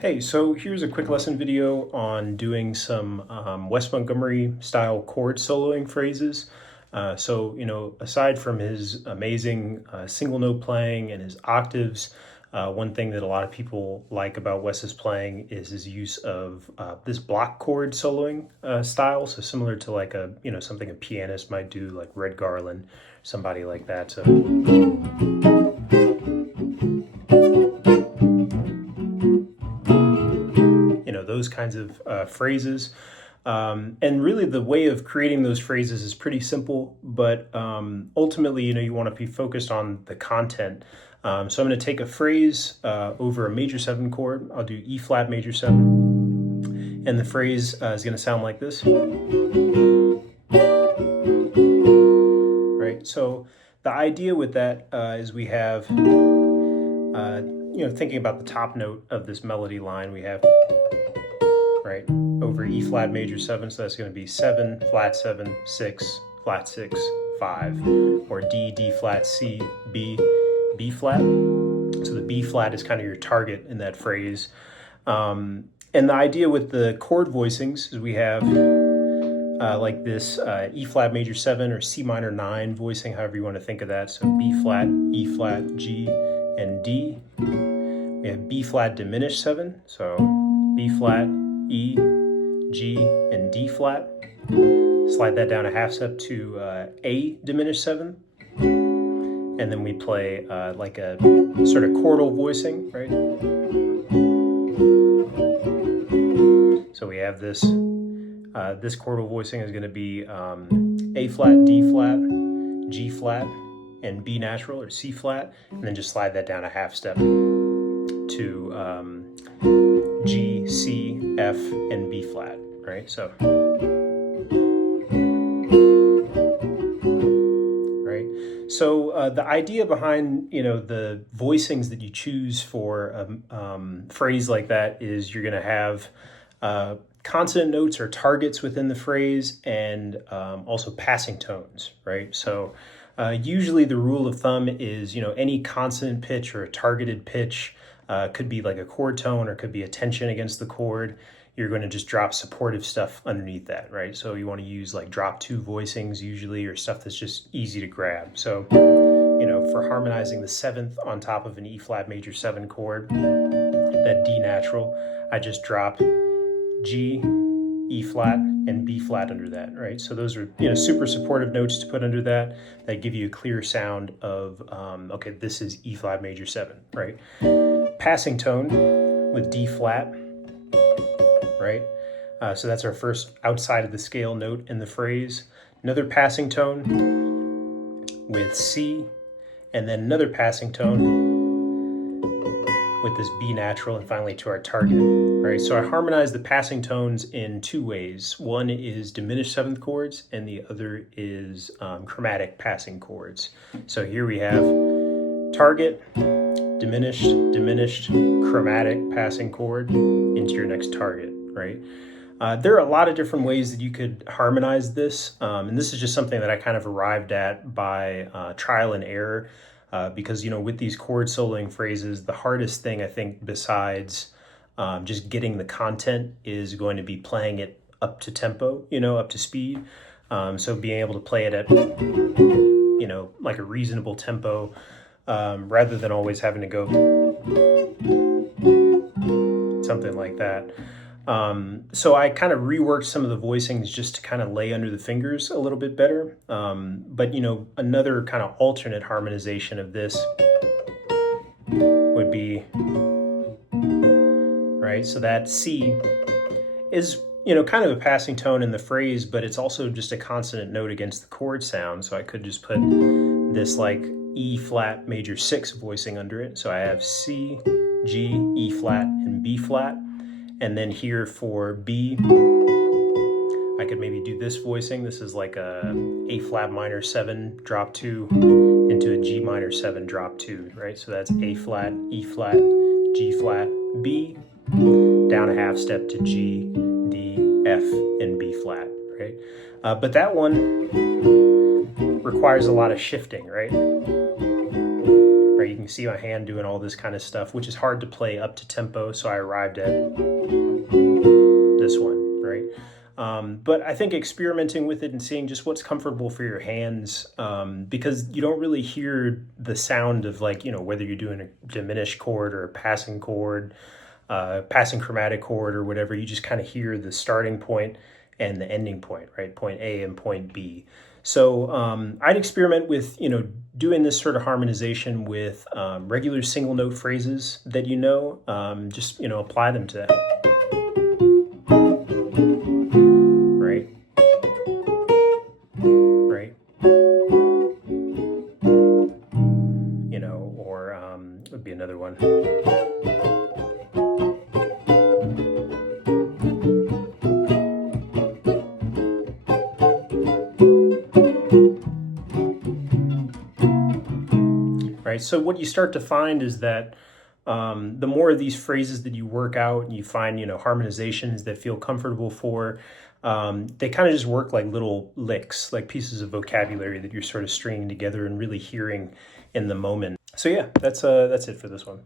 Hey, so here's a quick lesson video on doing some West Montgomery style chord soloing phrases. Aside from his amazing single note playing and his octaves, one thing that a lot of people like about Wes's playing is his use of this block chord soloing style. So similar to like something a pianist might do, like Red Garland, somebody like that. So. Those kinds of phrases. And really the way of creating those phrases is pretty simple, but ultimately, you want to be focused on the content. So I'm going to take a phrase over a major 7 chord. I'll do E flat major 7. And the phrase is going to sound like this. Right? So the idea with that is we have, thinking about the top note of this melody line, we have right over E flat major 7, so that's going to be 7 flat 7 6 flat 6 5, or D flat C B flat. So the B flat is kind of your target in that phrase. And the idea with the chord voicings is we have like this E flat major 7 or C minor 9 voicing, however you want to think of that. So B flat, E flat, G, and D. We have B flat diminished 7, so B flat, E, G, and D flat. Slide that down a half step to A diminished 7. And then we play like a sort of chordal voicing, right? So we have this, this chordal voicing is going to be A flat, D flat, G flat, and B natural or C flat. And then just slide that down a half step to G, C, F, and B flat, right? So, right? So the idea behind, the voicings that you choose for a phrase like that is you're going to have consonant notes or targets within the phrase, and also passing tones, right? So usually the rule of thumb is, any consonant pitch or a targeted pitch could be like a chord tone or could be a tension against the chord. You're going to just drop supportive stuff underneath that, right? So you want to use like drop 2 voicings usually, or stuff that's just easy to grab. So, for harmonizing the 7th on top of an E flat major 7 chord, that D natural, I just drop G, E flat, and B flat under that, right? So those are, super supportive notes to put under that give you a clear sound of, okay, this is E flat major 7, right? Passing tone with D flat, right? So that's our first outside of the scale note in the phrase. Another passing tone with C, and then another passing tone with this B natural, and finally to our target, right? So I harmonize the passing tones in 2 ways. One is diminished 7th chords, and the other is chromatic passing chords. So here we have target, diminished, diminished, chromatic passing chord into your next target, right? There are a lot of different ways that you could harmonize this, and this is just something that I kind of arrived at by trial and error, because, with these chord soloing phrases, the hardest thing I think besides just getting the content is going to be playing it up to tempo, up to speed. So being able to play it at, like a reasonable tempo, rather than always having to go something like that. So I kind of reworked some of the voicings just to kind of lay under the fingers a little bit better. But another kind of alternate harmonization of this would be, right? So that C is, kind of a passing tone in the phrase, but it's also just a consonant note against the chord sound. So I could just put this like E flat major 6 voicing under it. So I have C, G, E flat, and B flat. And then here for B, I could maybe do this voicing. This is like a A flat minor 7 drop 2 into a G minor 7 drop 2, right? So that's A flat, E flat, G flat, B, down a half step to G, D, F, and B flat, right? But that one requires a lot of shifting, right? You can see my hand doing all this kind of stuff, which is hard to play up to tempo, so I arrived at this one, right? But I think experimenting with it and seeing just what's comfortable for your hands, because you don't really hear the sound of, like, you know, whether you're doing a diminished chord or a passing chord, passing chromatic chord or whatever. You just kind of hear the starting point and the ending point, right? Point A and point B. So I'd experiment with, you know, doing this sort of harmonization with regular single note phrases that you know, just, you know, apply them to that. Right? Right? You know, or would be another one. Right? So what you start to find is that the more of these phrases that you work out and you find, you know, harmonizations that feel comfortable for, they kind of just work like little licks, like pieces of vocabulary that you're sort of stringing together and really hearing in the moment. So yeah, that's it for this one.